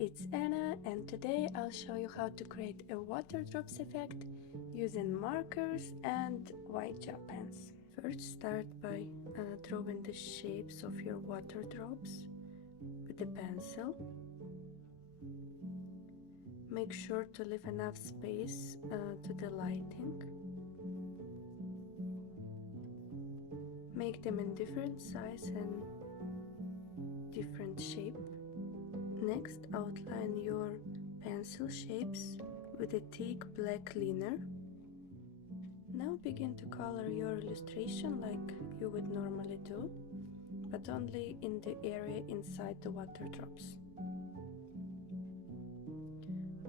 it's Anna, and today I'll show you how to create a water drops effect using markers and white gel pens. First, start by drawing the shapes of your water drops with the pencil. Make sure to leave enough space to the lighting. Make them in different size and different shape. Next, outline your pencil shapes with a thick black liner. Now begin to color your illustration like you would normally do, but only in the area inside the water drops.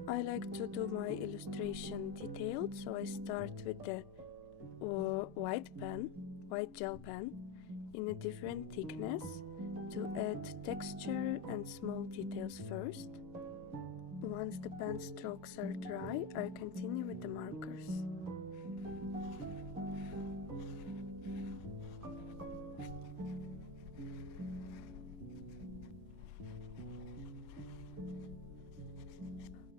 I like to do my illustration detailed, so I start with the white gel pen in a different thickness to add texture and small details first. Once the pen strokes are dry, I continue with the markers.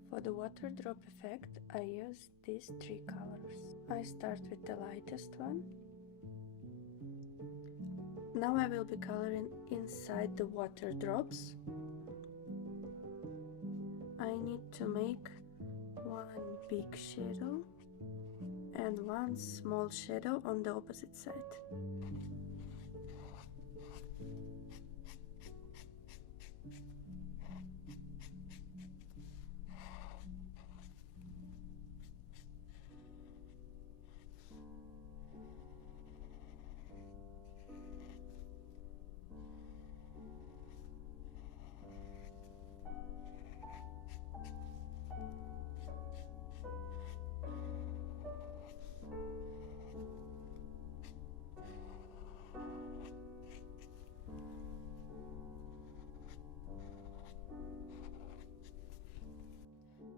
For the water drop effect, I use these three colors. I start with the lightest one. Now I will be coloring inside the water drops. I need to make one big shadow and one small shadow on the opposite side.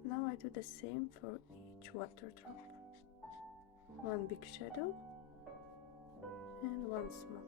Now I do the same for each water drop. One big shadow and one small.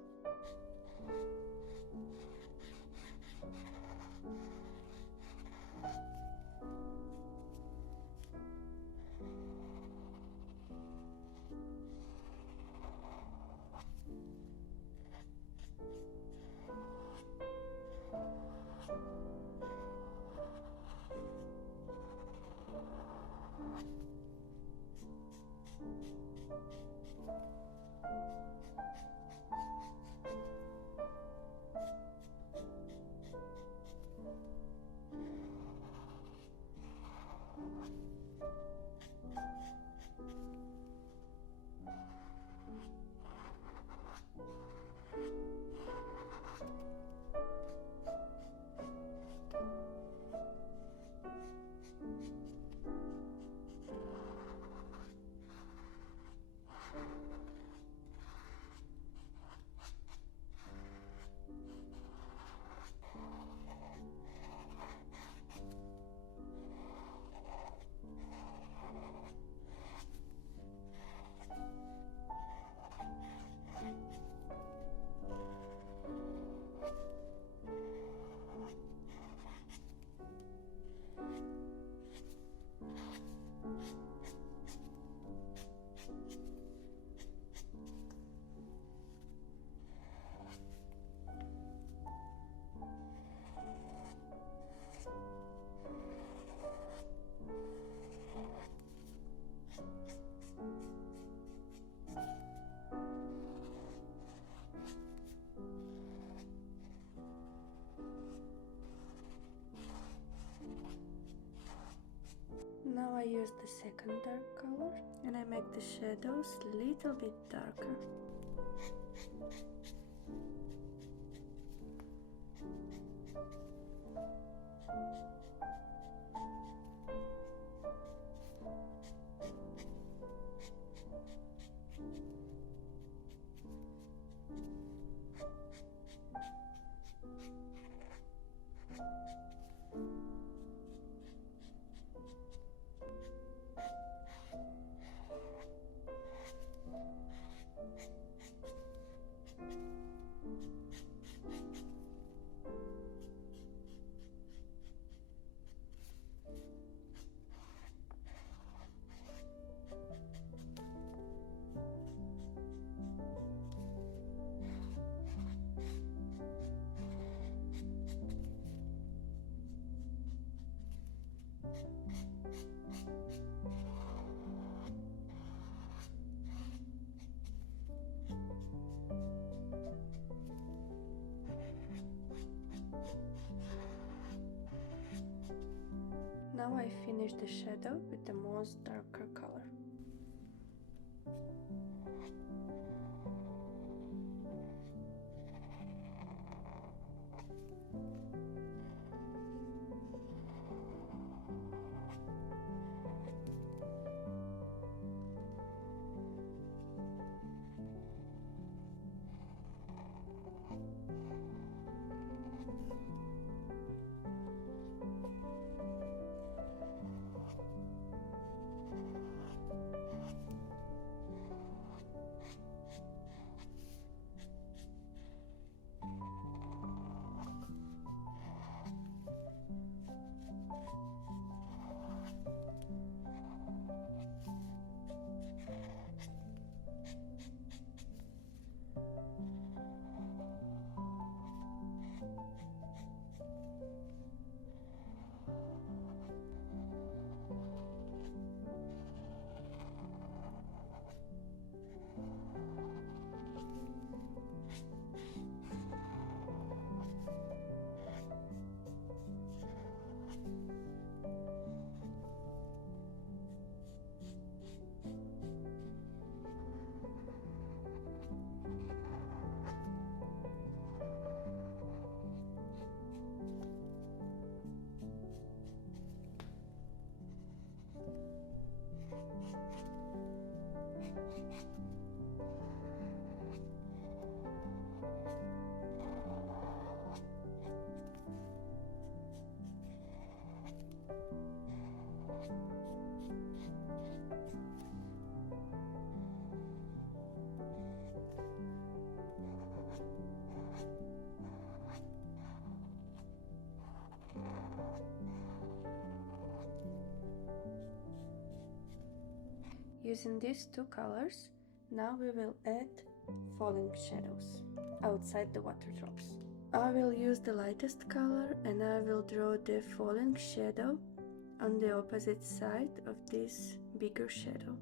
Now I use the second dark color and I make the shadows a little bit darker. Now I finish the shadow with the most darker color. Using these two colors, now we will add falling shadows outside the water drops. I will use the lightest color and I will draw the falling shadow on the opposite side of this bigger shadow.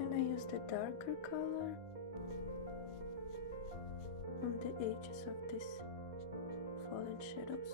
And I use the darker color on the edges of these fallen shadows.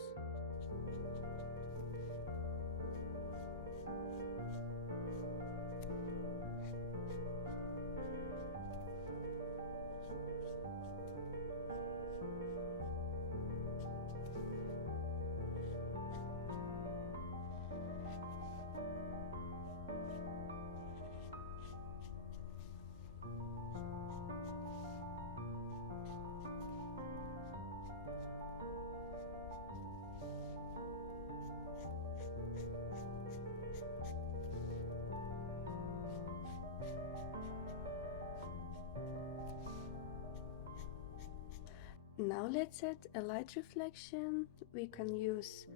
Now let's add a light reflection. We can use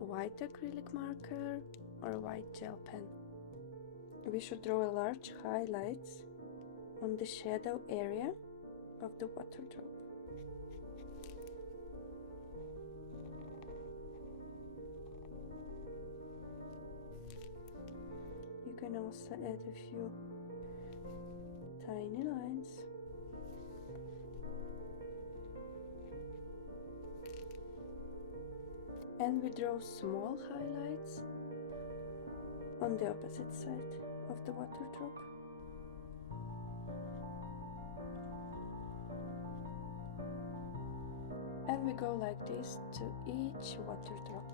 white acrylic marker or white gel pen. We should draw a large highlights on the shadow area of the water drop. You can also add a few tiny lines. And we draw small highlights on the opposite side of the water drop. And we go like this to each water drop.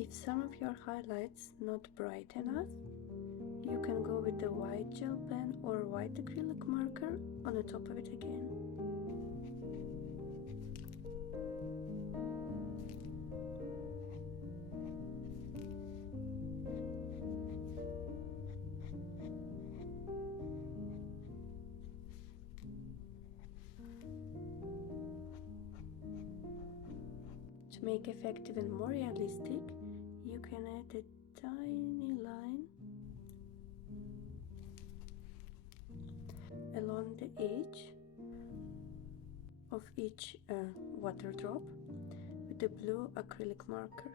If some of your highlights not bright enough, you can go with the white gel pen or white acrylic marker on the top of it again. To make effect even more realistic, you can add a tiny line along the edge of each water drop with the blue acrylic marker.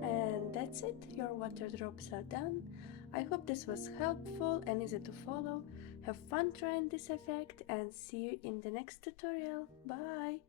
And that's it, your water drops are done. I hope this was helpful and easy to follow. Have fun trying this effect and see you in the next tutorial. Bye!